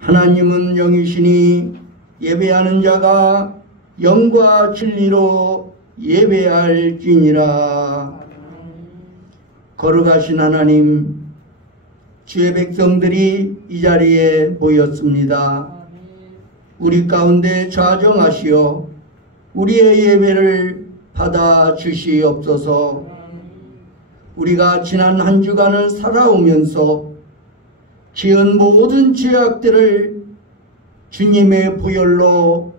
하나님은 영이시니 예배하는 자가 영과 진리로 예배할지니라. 거룩하신 하나님, 주의 백성들이 이 자리에 모였습니다. 우리 가운데 좌정하시어 우리의 예배를 받아 주시옵소서. 우리가 지난 한 주간을 살아오면서 지은 모든 죄악들을 주님의 보혈로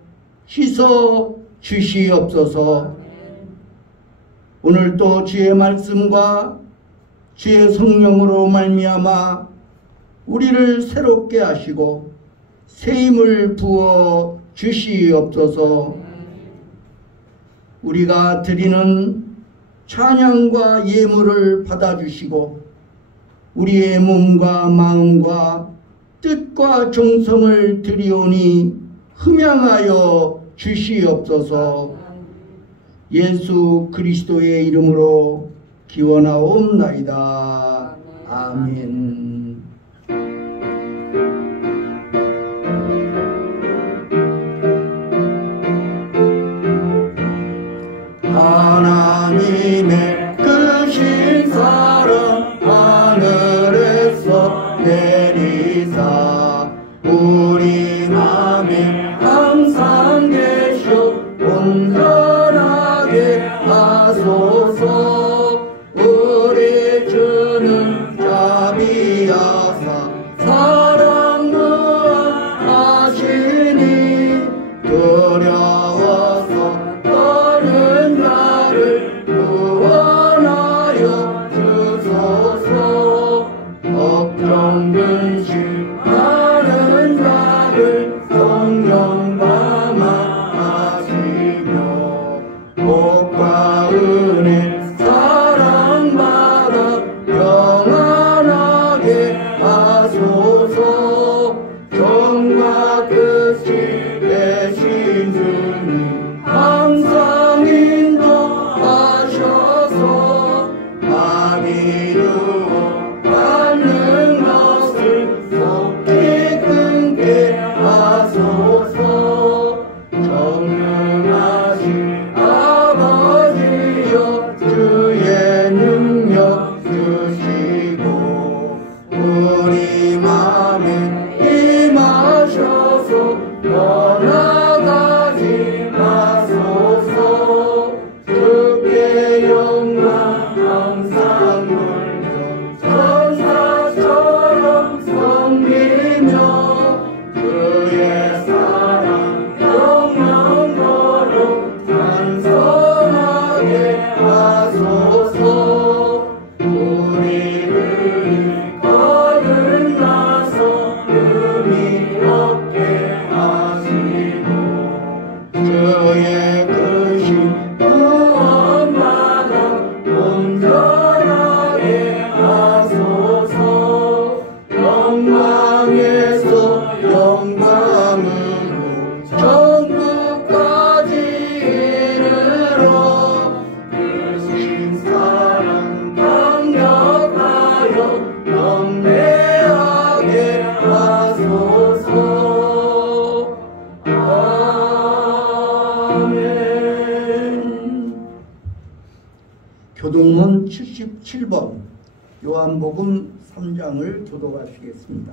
씻어 주시옵소서. 오늘 또 주의 말씀과 주의 성령으로 말미암아 우리를 새롭게 하시고 새 힘을 부어 주시옵소서. 우리가 드리는 찬양과 예물을 받아주시고 우리의 몸과 마음과 뜻과 정성을 드리오니 흠양하여 주시옵소서. 예수 그리스도의 이름으로 기원하옵나이다. 아멘. 하나님의 크신 사랑 하늘에서 내리사 우리 맘에 항상 계셔 온전하게 하소서. 우리 주는 자비하사 사랑 무한하시니 두려워서 떠는 자를 구원하여 주소서. 걱정 근심하는 자를 성령 감화하시며 복과 은혜 사랑받아 영원하게 하소서. 정과 끝이 되신 주님 항상 인도하셔서 마음이 누워 받는 것을 속히 끊게 하소서. 전능하신 아버지여 주의 능력 주시고 우리 마음에 임하셔서 떠나가지 마소서. 주께 영광 항상 돌려 천사처럼 섬기며 주의 사랑 영영토록 찬송하게 하소서. 우리들이 거듭나서 의미 얻게 하시고 주의 크신 구원받아 온전하게 하소서. 영광에서 영광으로 천국까지 이르러 크신 사랑 강력하여 영대하게 하소서. 아멘. 교동문 77번 요한복음 3장을 교독하시겠습니다.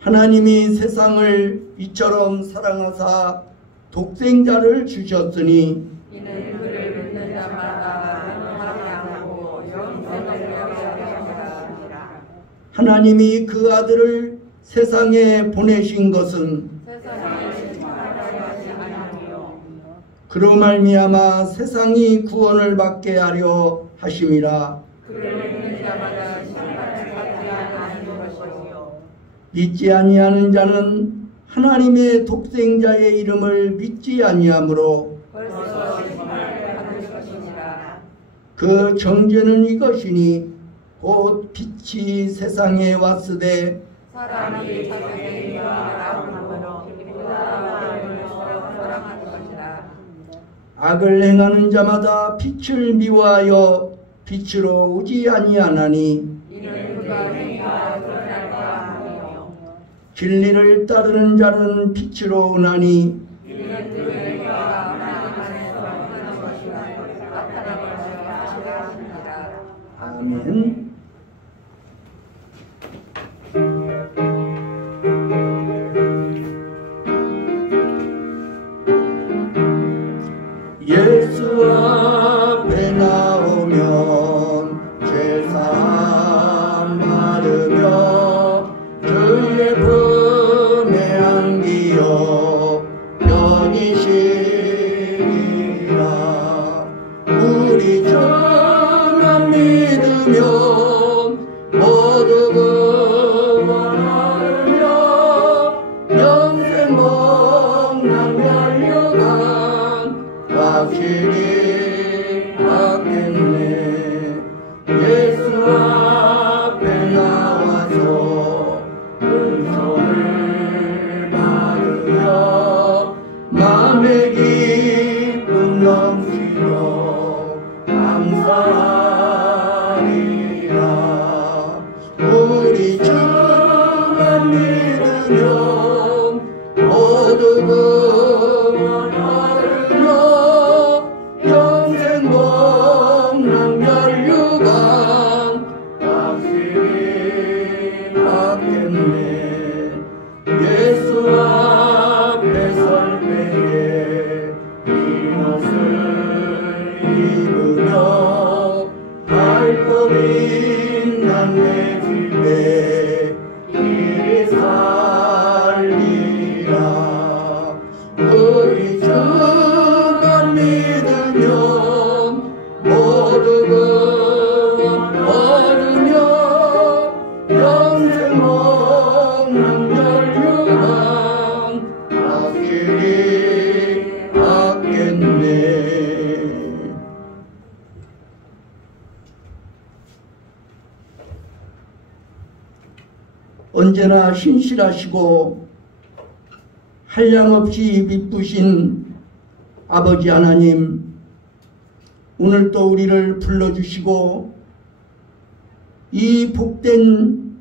하나님이 세상을 이처럼 사랑하사 독생자를 주셨으니 이는 그를 믿는 자마다 변함하지 않고 영생을 얻게 하시리라. 하나님이 그 아들을 세상에 보내신 것은 세상을 심판하려 하지 아니하며 그로 말미암아 세상이 구원을 받게 하려 하심이라. 그를 믿는 자마다 심판을 받지 아니하는 것이요 믿지 아니하는 자는 하나님의 독생자의 이름을 믿지 아니하므로 벌써 심판을 받을 것이니라. 그 정죄는 이것이니 곧 빛이 세상에 왔으되 사람이 자기의 이름을 알아보므로 보다 사랑할 것이라. 악을 행하는 자마다 빛을 미워하여 빛으로 오지 아니하나니 이는 그가 행위가 드러날까 하며 진리를 따르는 자는 빛으로 오나니 이는 그에게와 하나님 안에서 하는 것이라 나타나는 것이라 하시니라. 아멘. 예수 앞에 나오면 죄사함 받으며 주의 품에 안기어 편히시리라. 우리 주만 믿으면 모두 구원하며 영생 복락 면류관 확실히 받겠네. 예수 앞에 나와서 은총을 받으며 맘의 기쁨 넘치러 감사하리라. 우리 주만 믿으면 모두 구원하며 영생 복락 면류관 확실히 받겠네. 예수 앞에 설 때에 이 옷을 입으며 발걸음 난 내 집에 길이 살리라. 우리 주만 믿으면 모두 구원 얻으며 영생 복락 면류관 확실히 받겠네. 언제나 신실하시고 한량없이 미쁘신 아버지 하나님, 오늘도 우리를 불러주시고 이 복된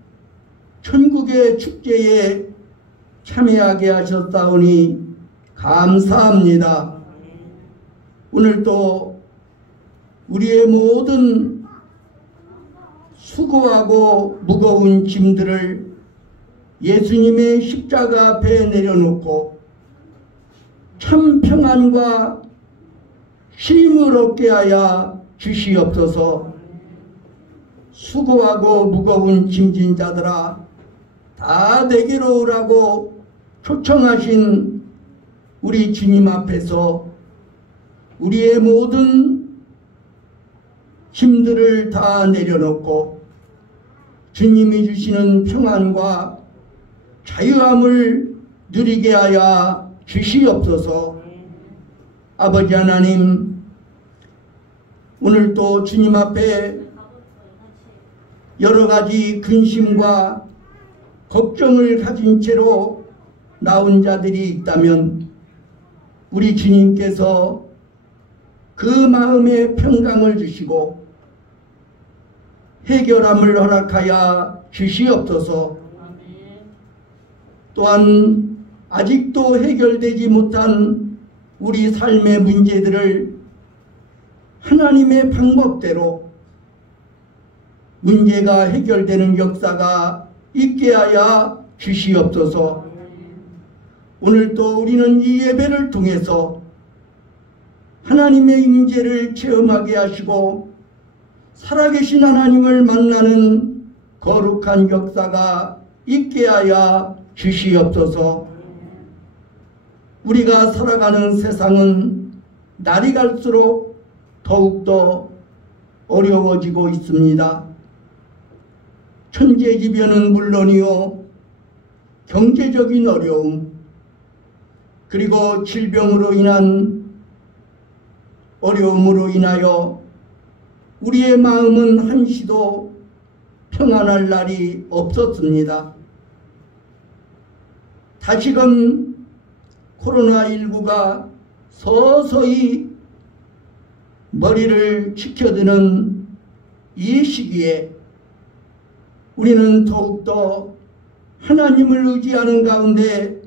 천국의 축제에 참여하게 하셨사오니 감사합니다. 오늘도 우리의 모든 수고하고 무거운 짐들을 예수님의 십자가 앞에 내려놓고 참 평안과 쉼을 얻게 하여 주시옵소서. 수고하고 무거운 짐진 자들아 다 내게로 오라고 초청하신 우리 주님 앞에서 우리의 모든 짐들을 다 내려놓고 주님이 주시는 평안과 자유함을 누리게 하여 주시옵소서. 아버지 하나님, 오늘도 주님 앞에 여러 가지 근심과 걱정을 가진 채로 나온 자들이 있다면 우리 주님께서 그 마음에 평강을 주시고 해결함을 허락하여 주시옵소서. 또한 아직도 해결되지 못한 우리 삶의 문제들을 하나님의 방법대로 문제가 해결되는 역사가 있게 하여 주시옵소서. 오늘도 우리는 이 예배를 통해서 하나님의 임재를 체험하게 하시고 살아계신 하나님을 만나는 거룩한 역사가 있게 하여 주시옵소서. 우리가 살아가는 세상은 날이 갈수록 더욱더 어려워지고 있습니다. 천재지변은 물론이요, 경제적인 어려움, 그리고 질병으로 인한 어려움으로 인하여 우리의 마음은 한시도 평안할 날이 없었습니다. 다시금 코로나19가 서서히 머리를 치켜드는 이 시기에 우리는 더욱더 하나님을 의지하는 가운데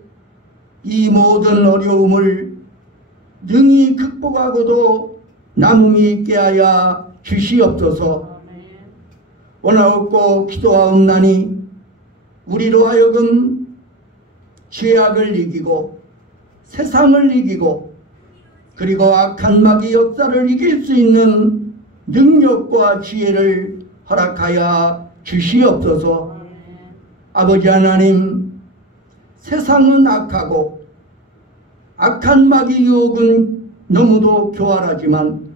이 모든 어려움을 능히 극복하고도 남음이 있게 하여 주시옵소서. 원하옵고 기도하옵나니 우리로 하여금 죄악을 이기고 세상을 이기고 그리고 악한 마귀 역사를 이길 수 있는 능력과 지혜를 허락하여 주시옵소서. 아버지 하나님, 세상은 악하고 악한 마귀 유혹은 너무도 교활하지만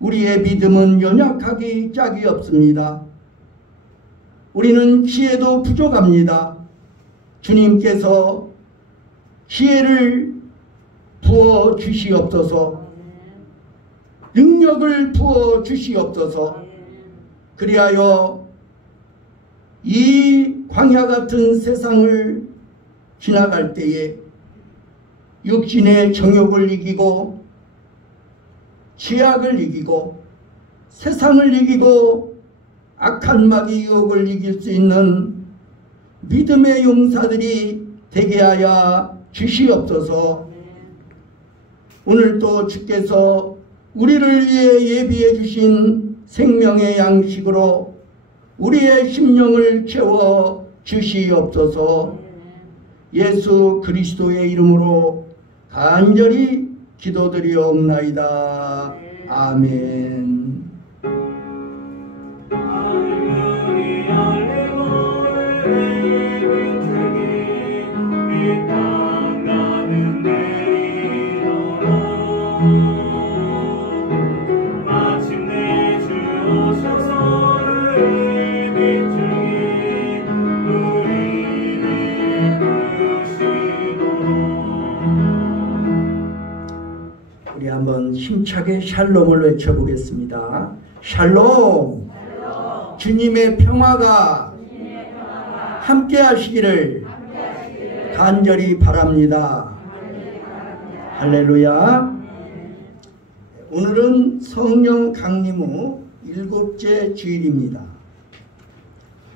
우리의 믿음은 연약하기 짝이 없습니다. 우리는 지혜도 부족합니다. 주님께서 지혜를 부어 주시옵소서. 능력을 부어 주시옵소서. 그리하여 이 광야 같은 세상을 지나갈 때에 육신의 정욕을 이기고 죄악을 이기고 세상을 이기고 악한 마귀 유혹을 이길 수 있는 믿음의 용사들이 되게 하여 주시옵소서. 오늘도 주께서 우리를 위해 예비해 주신 생명의 양식으로 우리의 심령을 채워 주시옵소서. 예수 그리스도의 이름으로 간절히 기도드리옵나이다. 아멘. 우리 한번 힘차게 샬롬을 외쳐보겠습니다. 샬롬. 주님의 평화가 함께 하시기를 간절히 바랍니다. 할렐루야. 오늘은 성령 강림 후 7째 주일입니다.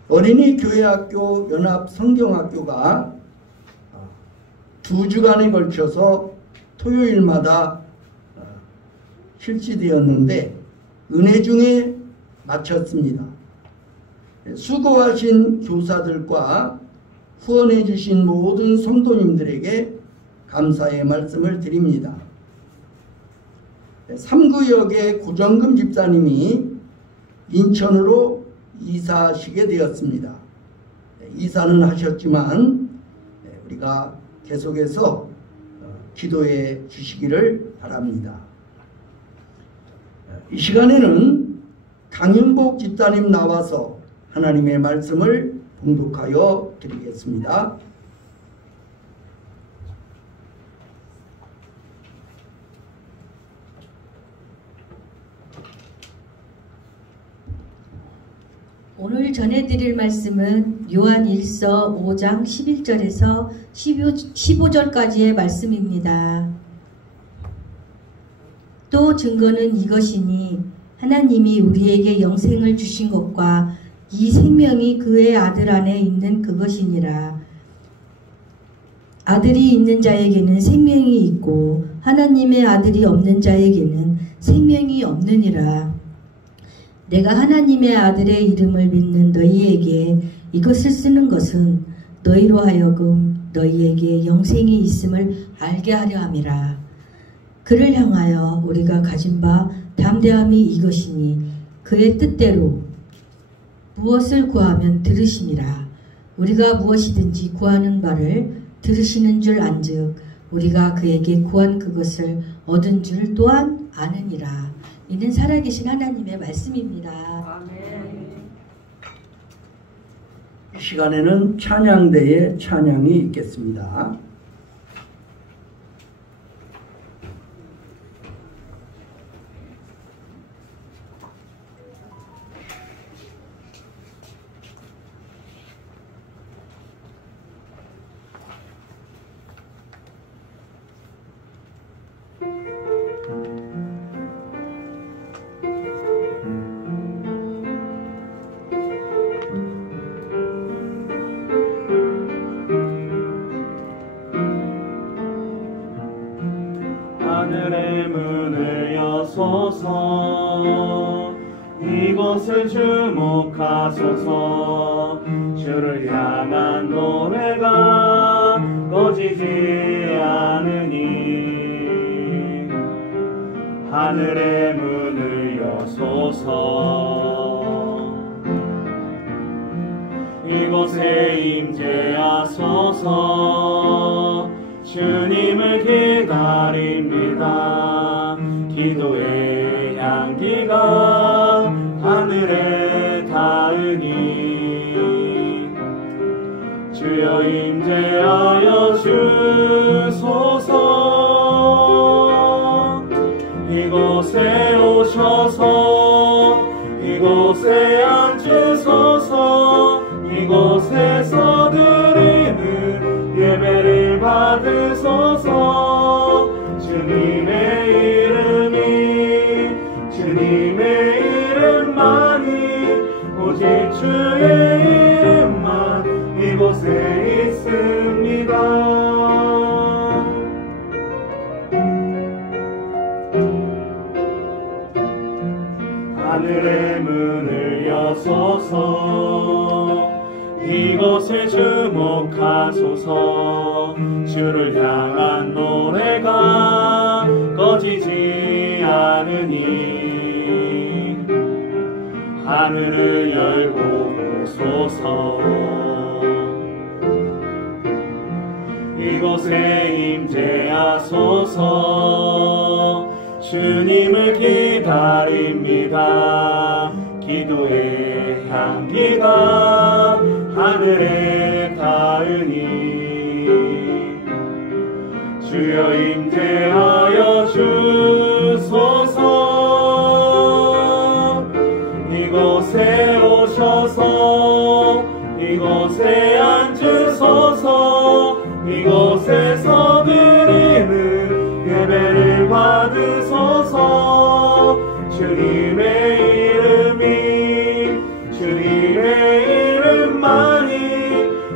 어린이 교회학교 연합 성경학교가 2주간에 걸쳐서 토요일마다 실시되었는데 은혜 중에 마쳤습니다. 수고하신 교사들과 후원해 주신 모든 성도님들에게 감사의 말씀을 드립니다. 3구역의 고정금 집사님이 인천으로 이사하시게 되었습니다. 이사는 하셨지만 우리가 계속해서 기도해 주시기를 바랍니다. 이 시간에는 강윤복 집사님 나와서 하나님의 말씀을 봉독하여 드리겠습니다. 오늘 전해드릴 말씀은 요한 1서 5장 11절에서 15절까지의 말씀입니다. 또 증거는 이것이니 하나님이 우리에게 영생을 주신 것과 이 생명이 그의 아들 안에 있는 그것이니라. 아들이 있는 자에게는 생명이 있고 하나님의 아들이 없는 자에게는 생명이 없느니라. 내가 하나님의 아들의 이름을 믿는 너희에게 이것을 쓰는 것은 너희로 하여금 너희에게 영생이 있음을 알게 하려 함이라. 그를 향하여 우리가 가진 바 담대함이 이것이니 그의 뜻대로 무엇을 구하면 들으심이라. 우리가 무엇이든지 구하는 바를 들으시는 줄 안즉 우리가 그에게 구한 그것을 얻은 줄 또한 아느니라. 이는 살아계신 하나님의 말씀입니다. 아멘. 이 시간에는 찬양대의 찬양이 있겠습니다. 주소서. 이곳을 주목하소서. 주를 향한 노래가 꺼지지 않으니 하늘의 문을 여소서. 이곳에 임재하소서. 주님을 기다립니다. 기도의 향기가 하늘에 닿으니 주여 임재하여 주소서. 이곳에 오셔서 이곳에 앉으소서. 이곳에서 드리는 예배를 받으소서. 주님의 이름만이 오직 주의 이름만 이곳에 있습니다. 하늘의 문을 여소서. 이곳을 주목하소서. 주를 향한 노래가 꺼지지 않으니 하늘을 열고 보소서. 이곳에 임재하소서. 주님을 기다립니다. 기도의 향기가 하늘에 닿으니 주여 임재하여 주소서. 이곳에 오셔서 이곳에 앉으소서. 이곳에서 드리는 예배를 받으소서. 주님의 이름만이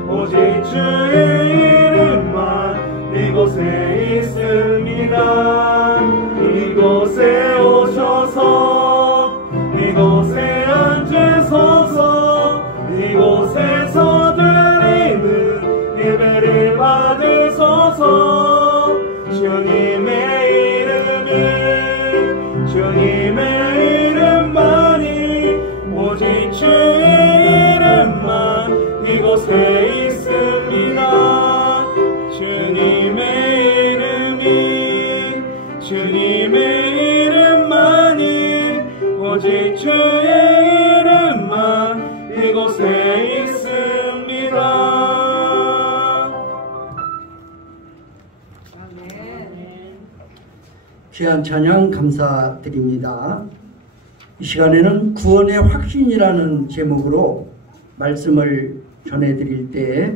오직 주의 이름만 이곳에 있습니다. 이곳에 오셔서 이곳에 앉으소서. 이곳에서 드리는 예배를 받으소서. 주님의 이름만이 오직 주의 이름만 이곳에 있습니다. 주님의 이름만이 오직 주의 이름만 이곳에 있습니다. 귀한 찬양 감사드립니다. 이 시간에는 구원의 확신이라는 제목으로 말씀을 전해드릴 때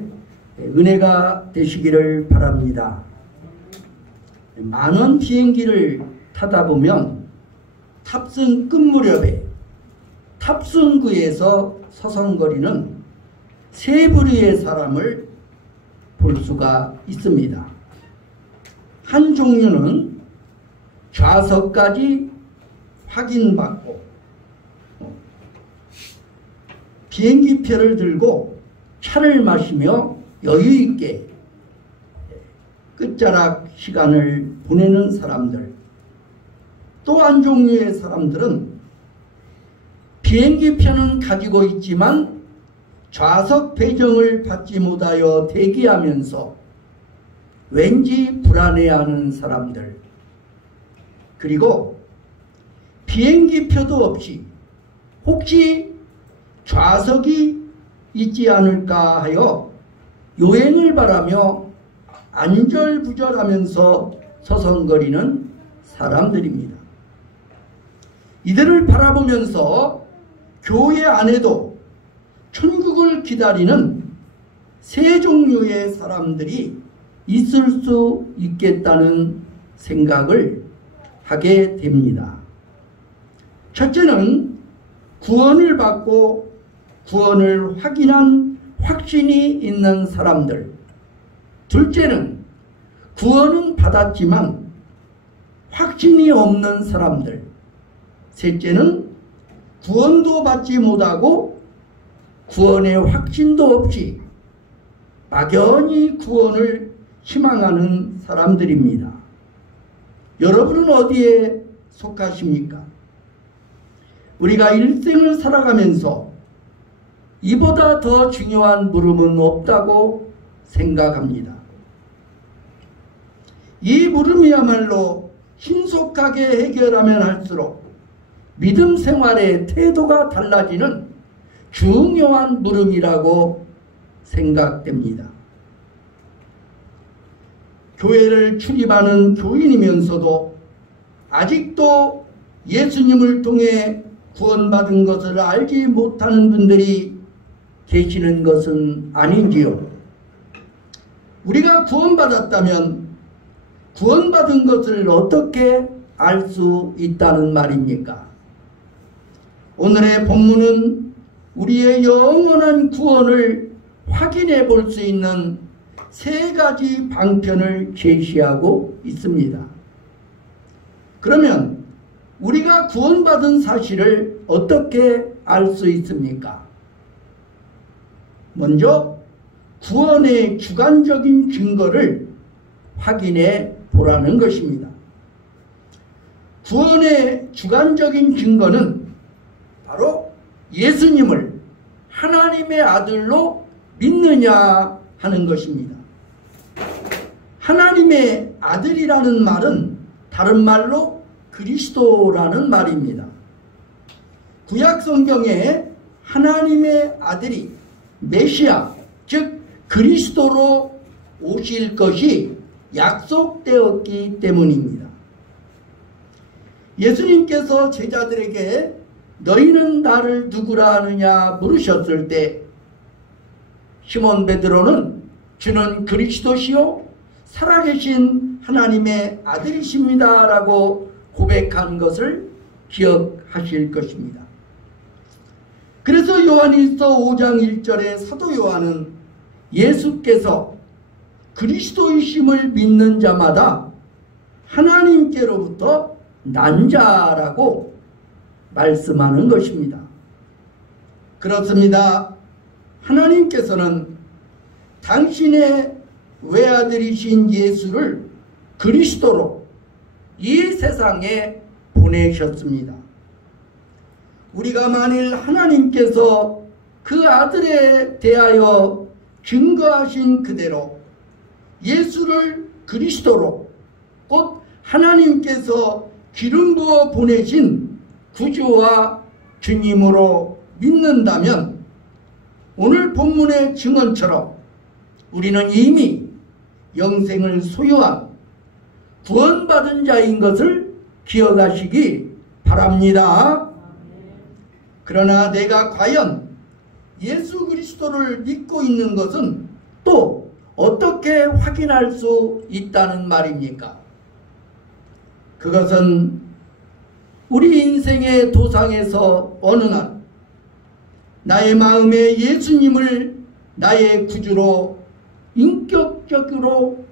은혜가 되시기를 바랍니다. 많은 비행기를 타다 보면 탑승 끝 무렵에 탑승구에서 서성거리는 세 부류의 사람을 볼 수가 있습니다. 한 종류는 좌석까지 확인받고 비행기표를 들고 차를 마시며 여유있게 끝자락 시간을 보내는 사람들. 또 한 종류의 사람들은 비행기표는 가지고 있지만 좌석 배정을 받지 못하여 대기하면서 왠지 불안해하는 사람들. 그리고 비행기표도 없이 혹시 좌석이 있지 않을까 하여 요행을 바라며 안절부절하면서 서성거리는 사람들입니다. 이들을 바라보면서 교회 안에도 천국을 기다리는 세 종류의 사람들이 있을 수 있겠다는 생각을 하게 됩니다. 첫째는 구원을 받고 구원을 확인한 확신이 있는 사람들. 둘째는 구원은 받았지만 확신이 없는 사람들. 셋째는 구원도 받지 못하고 구원의 확신도 없이 막연히 구원을 희망하는 사람들입니다. 여러분은 어디에 속하십니까? 우리가 일생을 살아가면서 이보다 더 중요한 물음은 없다고 생각합니다. 이 물음이야말로 신속하게 해결하면 할수록 믿음 생활의 태도가 달라지는 중요한 물음이라고 생각됩니다. 교회를 출입하는 교인이면서도 아직도 예수님을 통해 구원받은 것을 알지 못하는 분들이 계시는 것은 아닌지요? 우리가 구원받았다면 구원받은 것을 어떻게 알 수 있다는 말입니까? 오늘의 본문은 우리의 영원한 구원을 확인해 볼 수 있는 세 가지 방편을 제시하고 있습니다. 그러면 우리가 구원받은 사실을 어떻게 알 수 있습니까? 먼저 구원의 주관적인 증거를 확인해 보라는 것입니다. 구원의 주관적인 증거는 바로 예수님을 하나님의 아들로 믿느냐 하는 것입니다. 하나님의 아들이라는 말은 다른 말로 그리스도라는 말입니다. 구약 성경에 하나님의 아들이 메시아, 즉 그리스도로 오실 것이 약속되었기 때문입니다. 예수님께서 제자들에게 너희는 나를 누구라 하느냐 물으셨을 때 시몬 베드로는 주는 그리스도시요 살아계신 하나님의 아들이십니다 라고 고백한 것을 기억하실 것입니다. 그래서 요한일서 5장 1절에 사도 요한은 예수께서 그리스도이심을 믿는 자마다 하나님께로부터 난 자라고 말씀하는 것입니다. 그렇습니다. 하나님께서는 당신의 외아들이신 예수를 그리스도로 이 세상에 보내셨습니다. 우리가 만일 하나님께서 그 아들에 대하여 증거하신 그대로 예수를 그리스도로 곧 하나님께서 기름 부어 보내신 구주와 주님으로 믿는다면 오늘 본문의 증언처럼 우리는 이미 영생을 소유한 구원받은 자인 것을 기억하시기 바랍니다. 그러나 내가 과연 예수 그리스도를 믿고 있는 것은 또 어떻게 확인할 수 있다는 말입니까? 그것은 우리 인생의 도상에서 어느 날 나의 마음에 예수님을 나의 구주로 인격적으로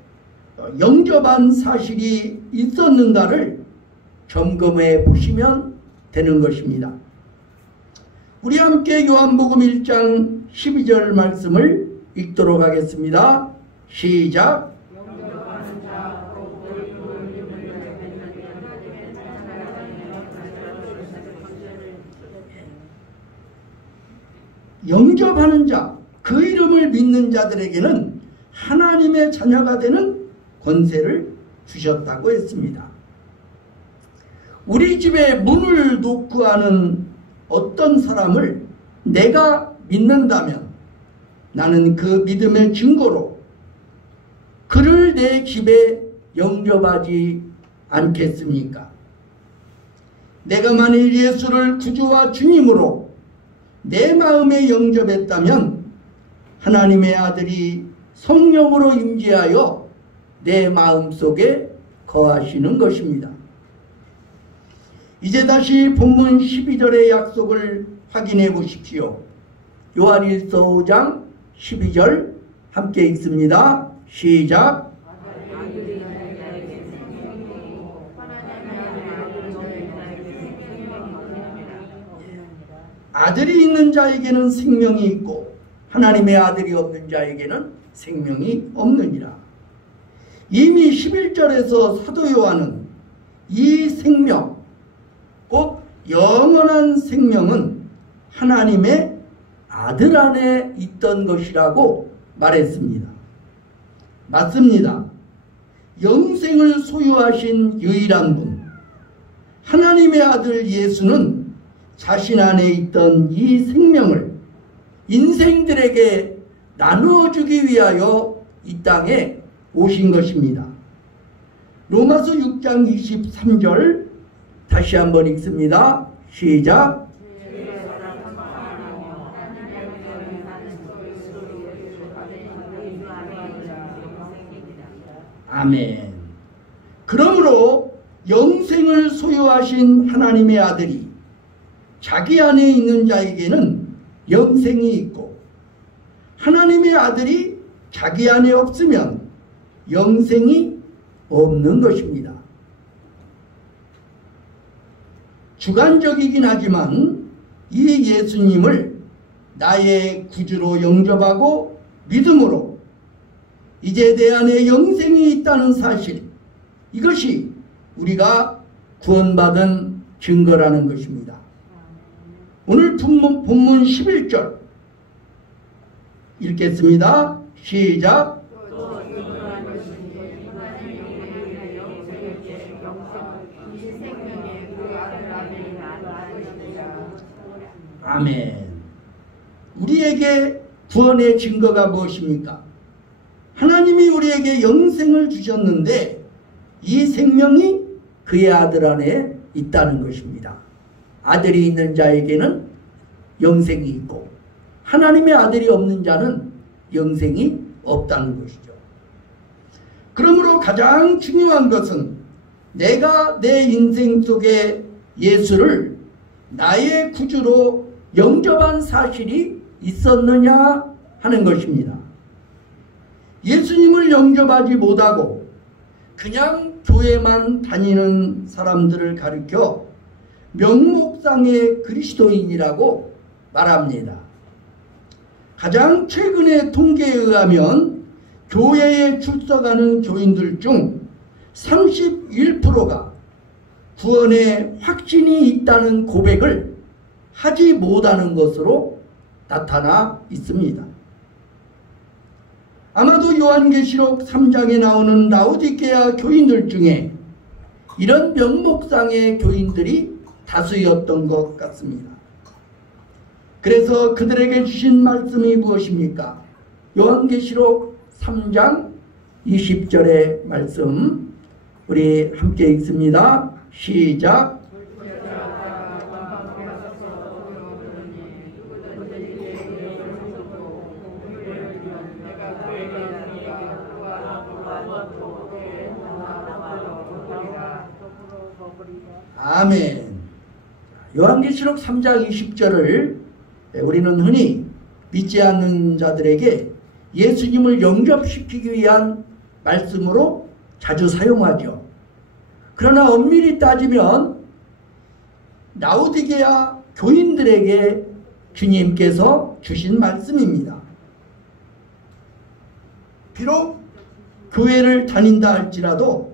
영접한 사실이 있었는가를 점검해 보시면 되는 것입니다. 우리 함께 요한복음 1장 12절 말씀을 읽도록 하겠습니다. 시작. 영접하는 자, 그 이름을 믿는 자들에게는 하나님의 자녀가 되는 권세를 주셨다고 했습니다. 우리 집에 문을 노크하는 어떤 사람을 내가 믿는다면 나는 그 믿음의 증거로 그를 내 집에 영접하지 않겠습니까? 내가 만일 예수를 구주와 주님으로 내 마음에 영접했다면 하나님의 아들이 성령으로 임재하여 내 마음속에 거하시는 것입니다. 이제 다시 본문 12절의 약속을 확인해 보십시오. 요한일서 5장 12절 함께 읽습니다. 시작. 아들이 있는 자에게는 생명이 있고 하나님의 아들이 없는 자에게는 생명이 없느니라. 이미 11절에서 사도 요한은 이 생명, 곧 영원한 생명은 하나님의 아들 안에 있던 것이라고 말했습니다. 맞습니다. 영생을 소유하신 유일한 분, 하나님의 아들 예수는 자신 안에 있던 이 생명을 인생들에게 나누어 주기 위하여 이 땅에 오신 것입니다. 로마서 6장 23절 다시 한번 읽습니다. 시작. 아멘. 그러므로 영생을 소유하신 하나님의 아들이 자기 안에 있는 자에게는 영생이 있고, 하나님의 아들이 자기 안에 없으면 영생이 없는 것입니다. 주관적이긴 하지만 이 예수님을 나의 구주로 영접하고 믿음으로 이제 내 안에 영생이 있다는 사실, 이것이 우리가 구원받은 증거라는 것입니다. 오늘 본문 11절 읽겠습니다. 시작. 아멘. 우리에게 구원의 증거가 무엇입니까? 하나님이 우리에게 영생을 주셨는데 이 생명이 그의 아들 안에 있다는 것입니다. 아들이 있는 자에게는 영생이 있고 하나님의 아들이 없는 자는 영생이 없다는 것이죠. 그러므로 가장 중요한 것은 내가 내 인생 속에 예수를 나의 구주로 영접한 사실이 있었느냐 하는 것입니다. 예수님을 영접하지 못하고 그냥 교회만 다니는 사람들을 가리켜 명목상의 그리스도인이라고 말합니다. 가장 최근의 통계에 의하면 교회에 출석하는 교인들 중 31%가 구원의 확신이 있다는 고백을 하지 못하는 것으로 나타나 있습니다. 아마도 요한계시록 3장에 나오는 라오디게아 교인들 중에 이런 명목상의 교인들이 다수였던 것 같습니다. 그래서 그들에게 주신 말씀이 무엇입니까? 요한계시록 3장 20절의 말씀 우리 함께 읽습니다. 시작. 아멘. 요한계시록 3장 20절을 우리는 흔히 믿지 않는 자들에게 예수님을 영접시키기 위한 말씀으로 자주 사용하죠. 그러나 엄밀히 따지면 라오디게아 교인들에게 주님께서 주신 말씀입니다. 비록 교회를 다닌다 할지라도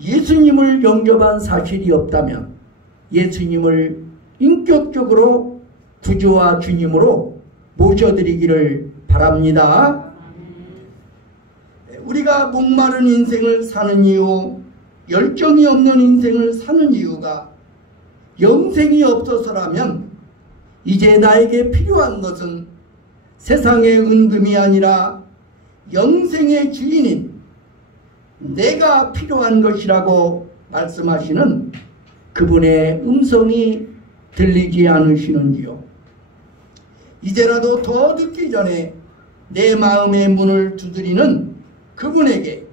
예수님을 영접한 사실이 없다면 예수님을 인격적으로 구주와 주님으로 모셔드리기를 바랍니다. 우리가 목마른 인생을 사는 이유, 열정이 없는 인생을 사는 이유가 영생이 없어서라면 이제 나에게 필요한 것은 세상의 은금이 아니라 영생의 주인인 내가 필요한 것이라고 말씀하시는 그분의 음성이 들리지 않으시는지요? 이제라도 더 늦기 전에 내 마음의 문을 두드리는 그분에게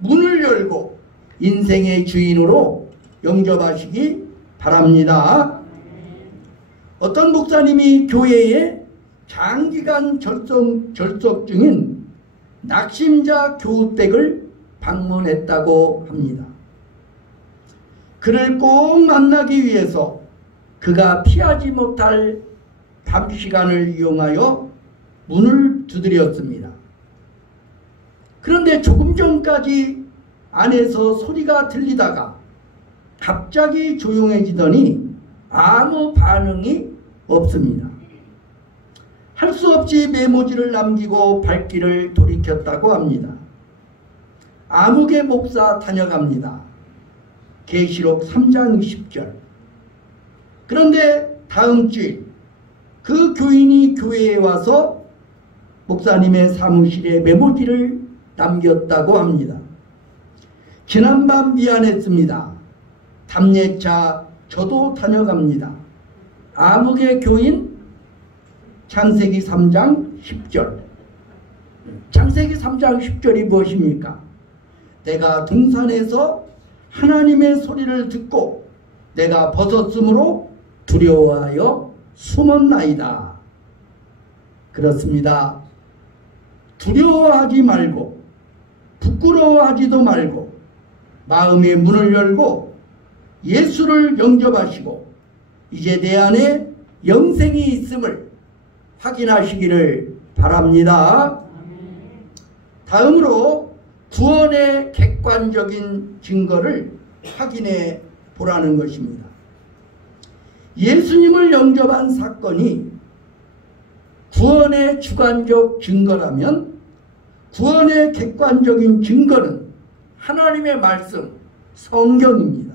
문을 열고 인생의 주인으로 영접하시기 바랍니다. 어떤 목사님이 교회에 장기간 절속 중인 낙심자 교우댁을 방문했다고 합니다. 그를 꼭 만나기 위해서 그가 피하지 못할 밤 시간을 이용하여 문을 두드렸습니다. 그런데 조금 전까지 안에서 소리가 들리다가 갑자기 조용해지더니 아무 반응이 없습니다. 할 수 없이 메모지를 남기고 발길을 돌이켰다고 합니다. 아무개 목사 다녀갑니다. 계시록 3장 10절. 그런데 다음 주일 그 교인이 교회에 와서 목사님의 사무실에 메모지를 남겼다고 합니다. 지난밤 미안했습니다. 답례차 저도 다녀갑니다. 아무개 교인 창세기 3장 10절. 창세기 3장 10절이 무엇입니까? 내가 동산에서 하나님의 소리를 듣고 내가 벗었으므로 두려워하여 숨었나이다. 그렇습니다. 두려워하지 말고 부끄러워하지도 말고 마음의 문을 열고 예수를 영접하시고 이제 내 안에 영생이 있음을 확인하시기를 바랍니다. 다음으로 구원의 객관적인 증거를 확인해 보라는 것입니다. 예수님을 영접한 사건이 구원의 주관적 증거라면 구원의 객관적인 증거는 하나님의 말씀, 성경입니다.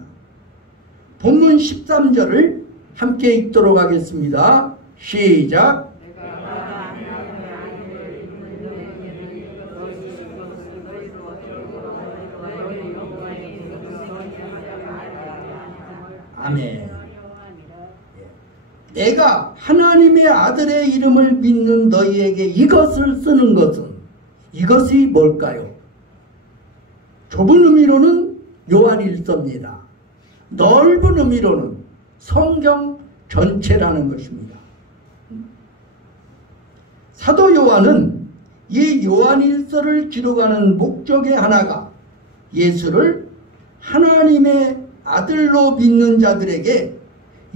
본문 13절을 함께 읽도록 하겠습니다. 시작. 아멘. 내가 하나님의 아들의 이름을 믿는 너희에게 이것을 쓰는 것은 이것이 뭘까요? 좁은 의미로는 요한일서입니다. 넓은 의미로는 성경 전체라는 것입니다. 사도 요한은 이 요한일서를 기록하는 목적의 하나가 예수를 하나님의 아들로 믿는 자들에게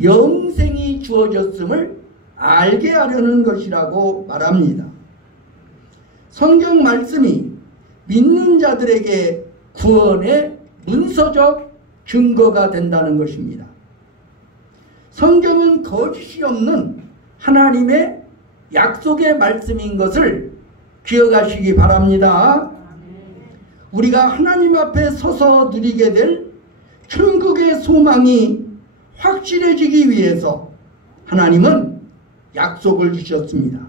영생이 주어졌음을 알게 하려는 것이라고 말합니다. 성경 말씀이 믿는 자들에게 구원의 문서적 증거가 된다는 것입니다. 성경은 거짓이 없는 하나님의 약속의 말씀인 것을 기억하시기 바랍니다. 우리가 하나님 앞에 서서 누리게 될 천국의 소망이 확실해지기 위해서 하나님은 약속을 주셨습니다.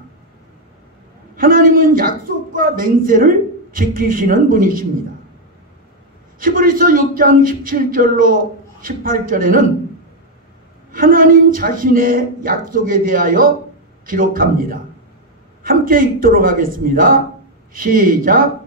하나님은 약속과 맹세를 지키시는 분이십니다. 히브리서 6장 17절로 18절에는 하나님 자신의 약속에 대하여 기록합니다. 함께 읽도록 하겠습니다. 시작.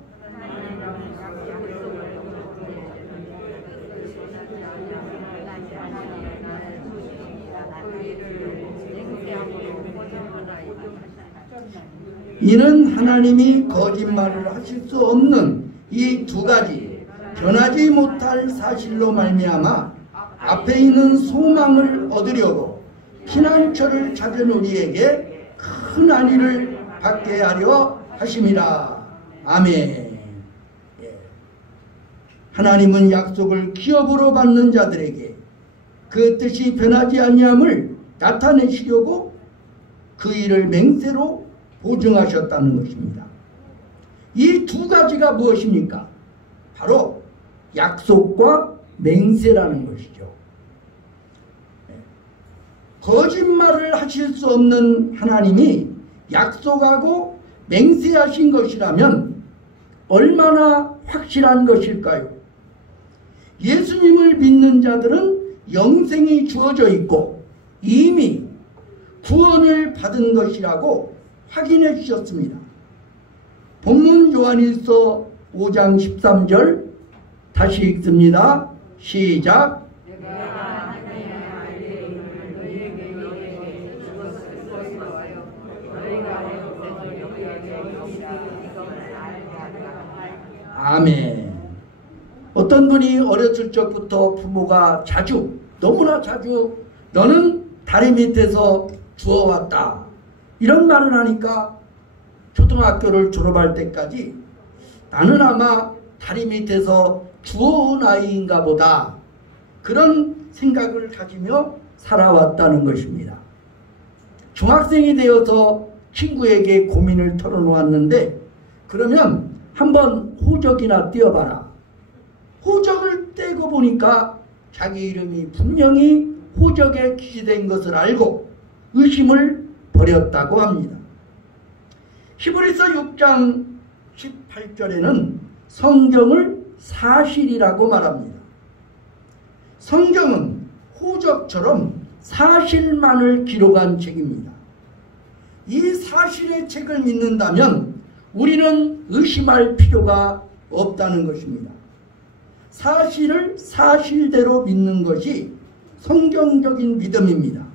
이는 하나님이 거짓말을 하실 수 없는 이 두 가지 변하지 못할 사실로 말미암아 앞에 있는 소망을 얻으려고 피난처를 찾은 우리에게 큰 안위를 받게 하려 하심이라. 아멘. 하나님은 약속을 기업으로 받는 자들에게 그 뜻이 변하지 아니함을 나타내시려고 그 일을 맹세로 보증하셨다는 것입니다. 이 두 가지가 무엇입니까? 바로 약속과 맹세라는 것이죠. 거짓말을 하실 수 없는 하나님이 약속하고 맹세하신 것이라면 얼마나 확실한 것일까요? 예수님을 믿는 자들은 영생이 주어져 있고 이미 구원을 받은 것이라고 확인해 주셨습니다. 본문 요한일서 5장 13절 다시 읽습니다. 시작. 아멘. 어떤 분이 어렸을 적부터 부모가 자주, 너무나 자주 너는 다리 밑에서 주워왔다. 이런 말을 하니까 초등학교를 졸업할 때까지 나는 아마 다리 밑에서 주워온 아이인가 보다. 그런 생각을 가지며 살아왔다는 것입니다. 중학생이 되어서 친구에게 고민을 털어놓았는데 그러면 한번 호적이나 띄어봐라. 호적을 떼고 보니까 자기 이름이 분명히 호적에 기재된 것을 알고 의심을 버렸다고 합니다. 히브리서 6장 18절에는 성경을 사실이라고 말합니다. 성경은 호적처럼 사실만을 기록한 책입니다. 이 사실의 책을 믿는다면 우리는 의심할 필요가 없다는 것입니다. 사실을 사실대로 믿는 것이 성경적인 믿음입니다.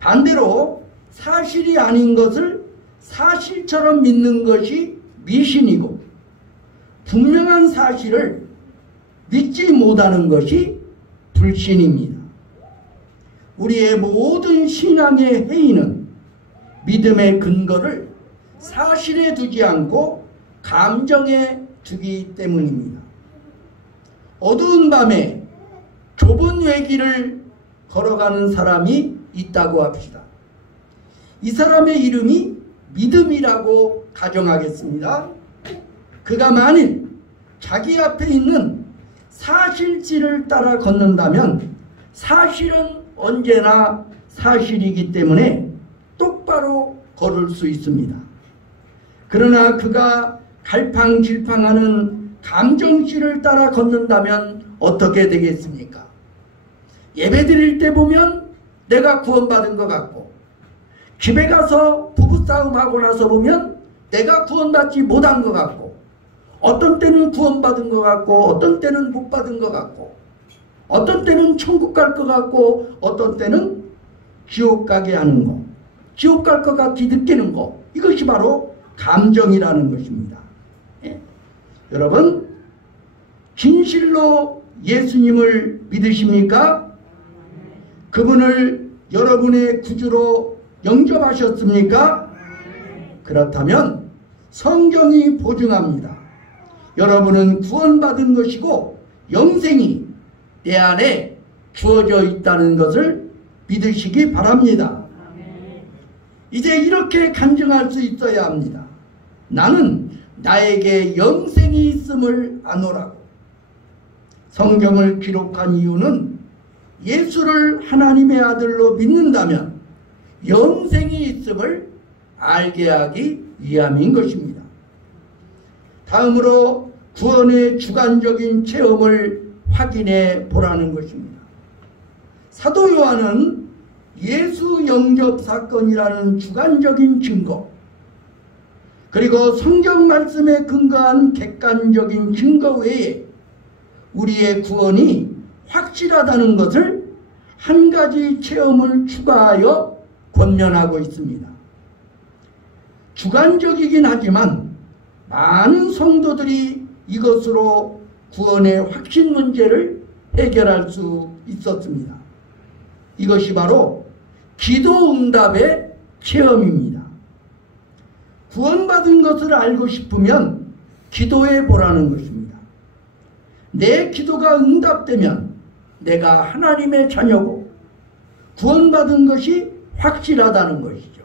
반대로 사실이 아닌 것을 사실처럼 믿는 것이 미신이고 분명한 사실을 믿지 못하는 것이 불신입니다. 우리의 모든 신앙의 행위는 믿음의 근거를 사실에 두지 않고 감정에 두기 때문입니다. 어두운 밤에 좁은 외길을 걸어가는 사람이 있다고 합시다. 이 사람의 이름이 믿음이라고 가정하겠습니다. 그가 만일 자기 앞에 있는 사실지를 따라 걷는다면 사실은 언제나 사실이기 때문에 똑바로 걸을 수 있습니다. 그러나 그가 갈팡질팡하는 감정씨를 따라 걷는다면 어떻게 되겠습니까? 예배 드릴 때 보면 내가 구원받은 것 같고 집에 가서 부부싸움하고 나서 보면 내가 구원받지 못한 것 같고 어떤 때는 구원받은 것 같고 어떤 때는 못 받은 것 같고 어떤 때는 천국 갈 것 같고 어떤 때는 지옥 가게 하는 거, 지옥 갈 것 같이 느끼는 거, 이것이 바로 감정이라는 것입니다. 예. 여러분 진실로 예수님을 믿으십니까? 그분을 여러분의 구주로 영접하셨습니까? 그렇다면 성경이 보증합니다. 여러분은 구원받은 것이고 영생이 내 안에 주어져 있다는 것을 믿으시기 바랍니다. 이제 이렇게 간증할 수 있어야 합니다. 나는 나에게 영생이 있음을 아노라고. 성경을 기록한 이유는 예수를 하나님의 아들로 믿는다면 영생이 있음을 알게 하기 위함인 것입니다. 다음으로 구원의 주관적인 체험을 확인해 보라는 것입니다. 사도 요한은 예수 영접 사건이라는 주관적인 증거, 그리고 성경 말씀에 근거한 객관적인 증거 외에 우리의 구원이 확실하다는 것을 한 가지 체험을 추가하여 권면하고 있습니다. 주관적이긴 하지만 많은 성도들이 이것으로 구원의 확신 문제를 해결할 수 있었습니다. 이것이 바로 기도 응답의 체험입니다. 구원받은 것을 알고 싶으면 기도해 보라는 것입니다. 내 기도가 응답되면 내가 하나님의 자녀고 구원받은 것이 확실하다는 것이죠.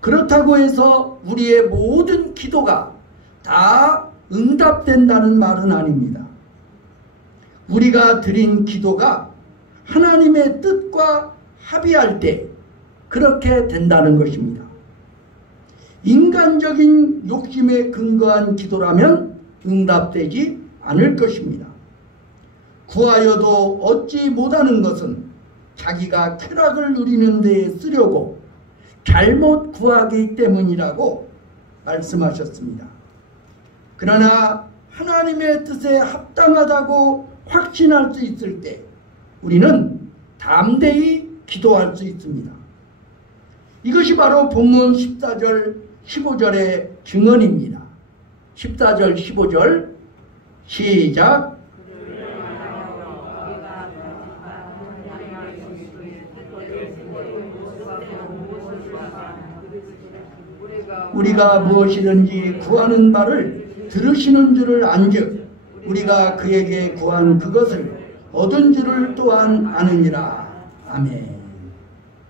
그렇다고 해서 우리의 모든 기도가 다 응답된다는 말은 아닙니다. 우리가 드린 기도가 하나님의 뜻과 합의할 때 그렇게 된다는 것입니다. 인간적인 욕심에 근거한 기도라면 응답되지 않을 것입니다. 구하여도 얻지 못하는 것은 자기가 쾌락을 누리는 데에 쓰려고 잘못 구하기 때문이라고 말씀하셨습니다. 그러나 하나님의 뜻에 합당하다고 확신할 수 있을 때 우리는 담대히 기도할 수 있습니다. 이것이 바로 본문 14절 15절의 증언입니다. 14절 15절 시작. 우리가 무엇이든지 구하는 바를 들으시는 줄을 안즉 우리가 그에게 구한 그것을 얻은 줄을 또한 아느니라. 아멘.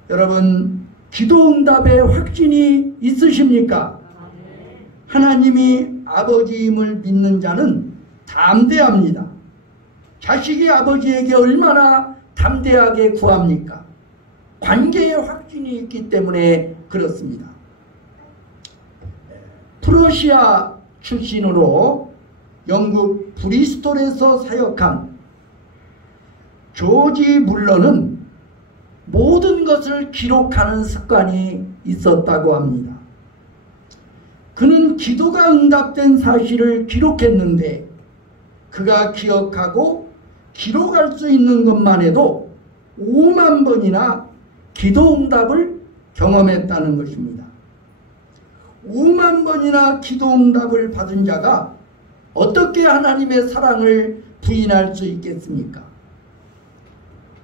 여러분, 기도 응답의 확신이 있으십니까? 하나님이 아버지임을 믿는 자는 담대합니다. 자식이 아버지에게 얼마나 담대하게 구합니까? 관계의 확신이 있기 때문에 그렇습니다. 프로시아 출신으로 영국 브리스톨에서 사역한 조지 물러는 모든 것을 기록하는 습관이 있었다고 합니다. 그는 기도가 응답된 사실을 기록했는데 그가 기억하고 기록할 수 있는 것만 해도 5만 번이나 기도 응답을 경험했다는 것입니다. 5만 번이나 기도 응답을 받은 자가 어떻게 하나님의 사랑을 부인할 수 있겠습니까?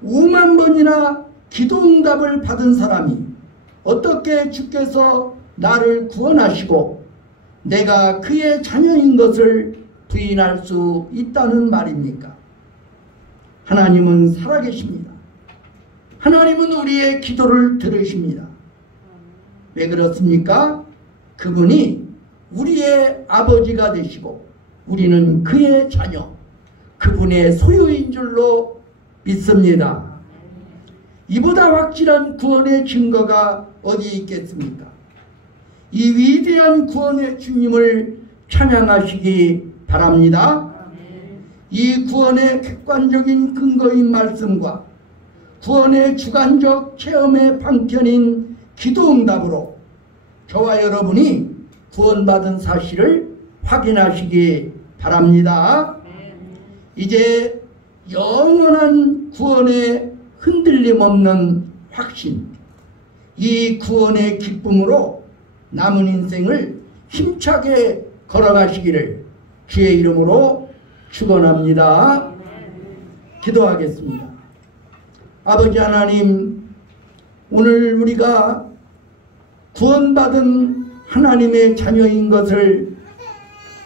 5만 번이나 기도 응답을 받은 사람이 어떻게 주께서 나를 구원하시고 내가 그의 자녀인 것을 부인할 수 있다는 말입니까? 하나님은 살아계십니다. 하나님은 우리의 기도를 들으십니다. 왜 그렇습니까? 그분이 우리의 아버지가 되시고 우리는 그의 자녀, 그분의 소유인 줄로 믿습니다. 이보다 확실한 구원의 증거가 어디 있겠습니까? 이 위대한 구원의 주님을 찬양하시기 바랍니다. 이 구원의 객관적인 근거인 말씀과 구원의 주관적 체험의 방편인 기도응답으로 저와 여러분이 구원받은 사실을 확인하시기 바랍니다. 이제 영원한 구원의 흔들림 없는 확신, 이 구원의 기쁨으로 남은 인생을 힘차게 걸어가시기를 주의 이름으로 축원합니다. 기도하겠습니다. 아버지 하나님, 오늘 우리가 구원받은 하나님의 자녀인 것을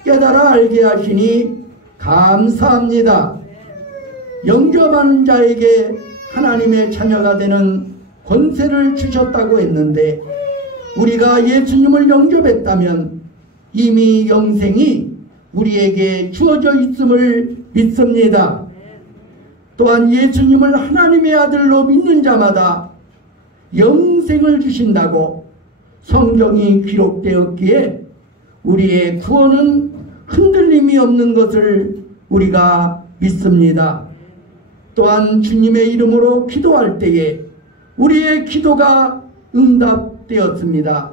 깨달아 알게 하시니 감사합니다. 영접하는 자에게 하나님의 자녀가 되는 권세를 주셨다고 했는데 우리가 예수님을 영접했다면 이미 영생이 우리에게 주어져 있음을 믿습니다. 또한 예수님을 하나님의 아들로 믿는 자마다 영생을 주신다고 성경이 기록되었기에 우리의 구원은 흔들림이 없는 것을 우리가 믿습니다. 또한 주님의 이름으로 기도할 때에 우리의 기도가 응답되었습니다.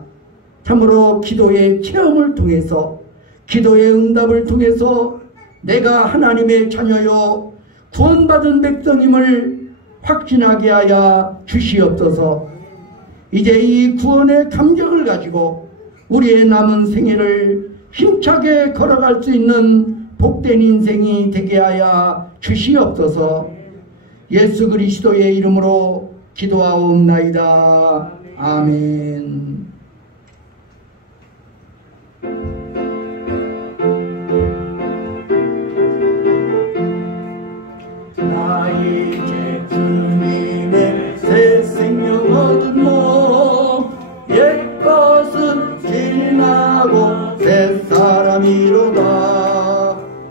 참으로 기도의 체험을 통해서, 기도의 응답을 통해서 내가 하나님의 자녀요 구원받은 백성임을 확신하게 하여 주시옵소서. 이제 이 구원의 감격을 가지고 우리의 남은 생애를 힘차게 걸어갈 수 있는 복된 인생이 되게 하여 주시옵소서. 예수 그리스도의 이름으로 기도하옵나이다. 아멘. 나 이제 주님의 새 생명 얻은 몸, 옛것은 지나고 새 사람이로다.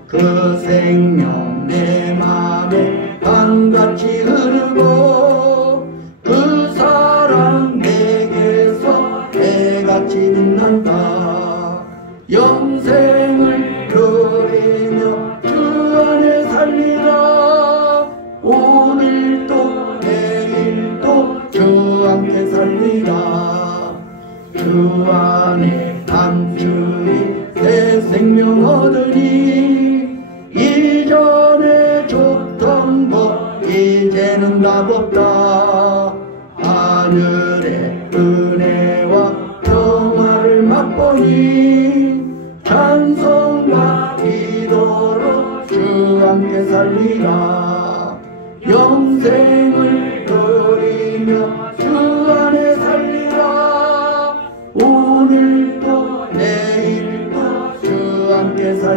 그 생명 내 맘에 강같이 흐르고 그 사랑 내게서 해같이 빛난다. 영생을 누리며 그 안에 살리라. 오늘도 내일도 주 함께 살리라. 주 안에 감추이 새 생명 얻으니 이전에 줬던 것 이제는 값없다. 하늘의 은혜와 평화를 맛보니 찬송과 기도로 주 함께 살리라. 영생을 누리며 주 안에 살리라. 오늘도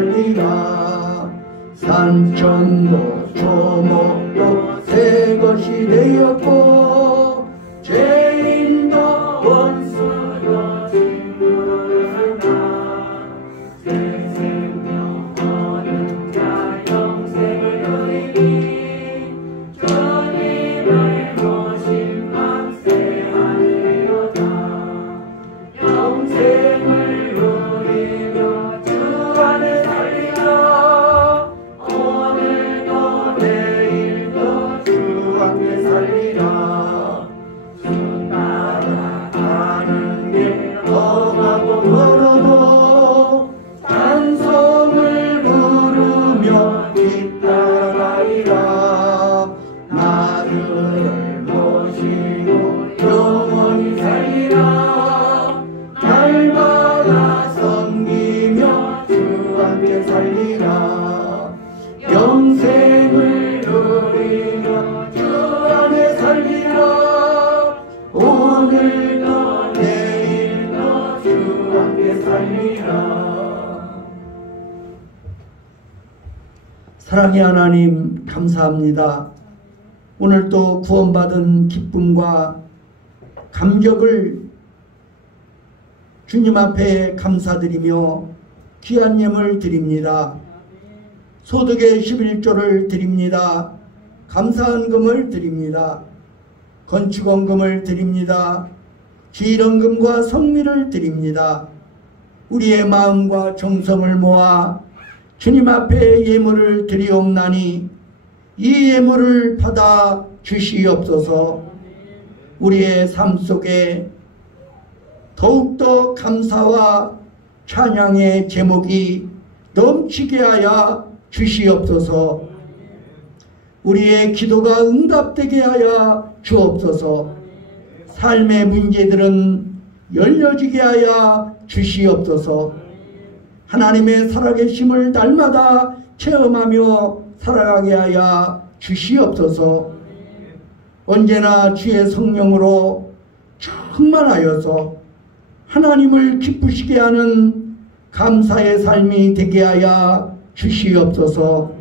살리라. 산천도 초목도 새 것이 되었고 죄인도 원수도 징그러졌다. 새 생명 얻은 자 영생을 누리니 주님의 모신 만세하리로다. 영생을 누리며 주 안에 살리라. 오늘도 내일도 주 함께 살리라. 주 따라가는 길 험하고 멀어도 찬송을 부르며 뒤따라가리라. 나를 모시고 영원히 살리라. 날마다 섬기며 주 함께 살리라. 영생을 누리며 주 안에 살리라. 오늘도 내일도 주 함께 살리라. 사랑의 하나님, 감사합니다. 오늘도 구원받은 기쁨과 감격을 주님 앞에 감사드리며 귀한 예물 드립니다. 소득의 11조를 드립니다. 감사헌금을 드립니다. 건축원금을 드립니다. 주일헌금과 성미를 드립니다. 우리의 마음과 정성을 모아 주님 앞에 예물을 드리옵나니 이 예물을 받아 주시옵소서. 우리의 삶 속에 더욱더 감사와 찬양의 제목이 넘치게 하여 주시옵소서. 우리의 기도가 응답되게 하여 주옵소서. 삶의 문제들은 열려지게 하여 주시옵소서. 하나님의 살아계심을 날마다 체험하며 살아가게 하여 주시옵소서. 언제나 주의 성령으로 충만하여서 하나님을 기쁘시게 하는 감사의 삶이 되게 하여 주시옵소서.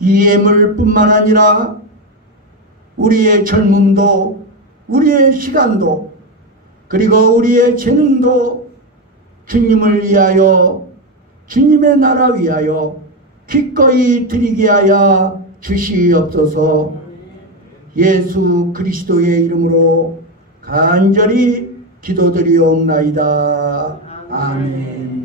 이 예물뿐만 아니라 우리의 젊음도, 우리의 시간도, 그리고 우리의 재능도 주님을 위하여, 주님의 나라 위하여 기꺼이 드리게 하여 주시옵소서. 예수 그리스도의 이름으로 간절히 기도드리옵나이다. 아멘.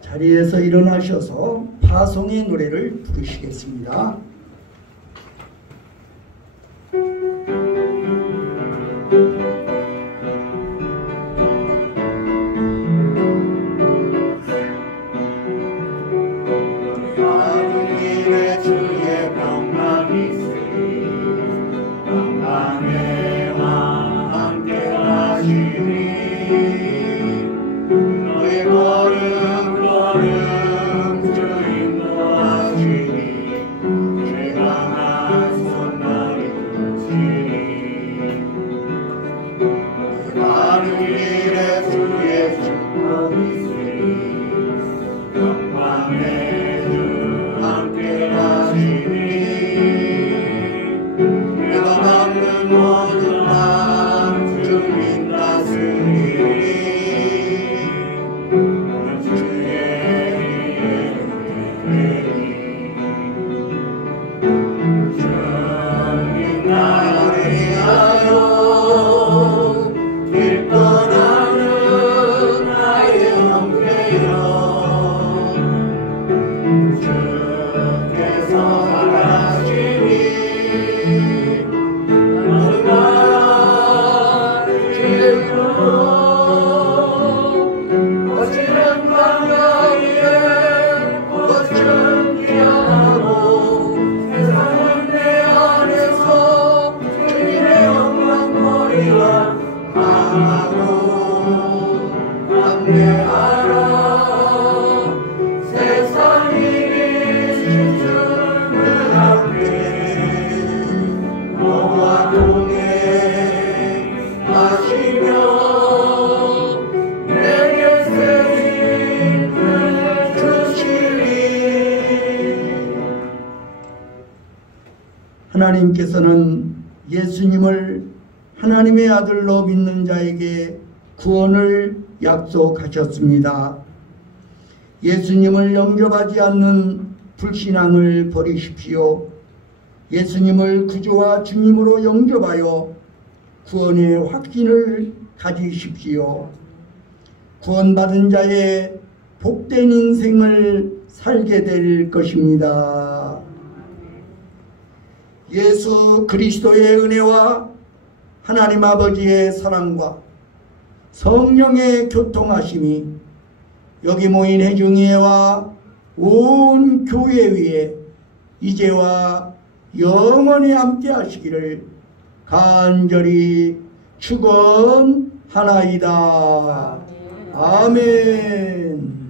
자리에서 일어나셔서 파송의 노래를 부르시겠습니다. 아버지의 주의 평강이 있으니 평강의 왕 함께 하시니 너의 걸음 주인 도하시니 하나님께서는 예수님을 하나님의 아들로 믿는 자에게 구원을 약속하셨습니다. 예수님을 영접하지 않는 불신앙을 버리십시오. 예수님을 구주와 주님으로 영접하여 구원의 확신을 가지십시오. 구원받은 자의 복된 인생을 살게 될 것입니다. 예수 그리스도의 은혜와 하나님 아버지의 사랑과 성령의 교통하심이 여기 모인 회중회와 온 교회 위에 이제와 영원히 함께 하시기를 간절히 축원하나이다. 아멘.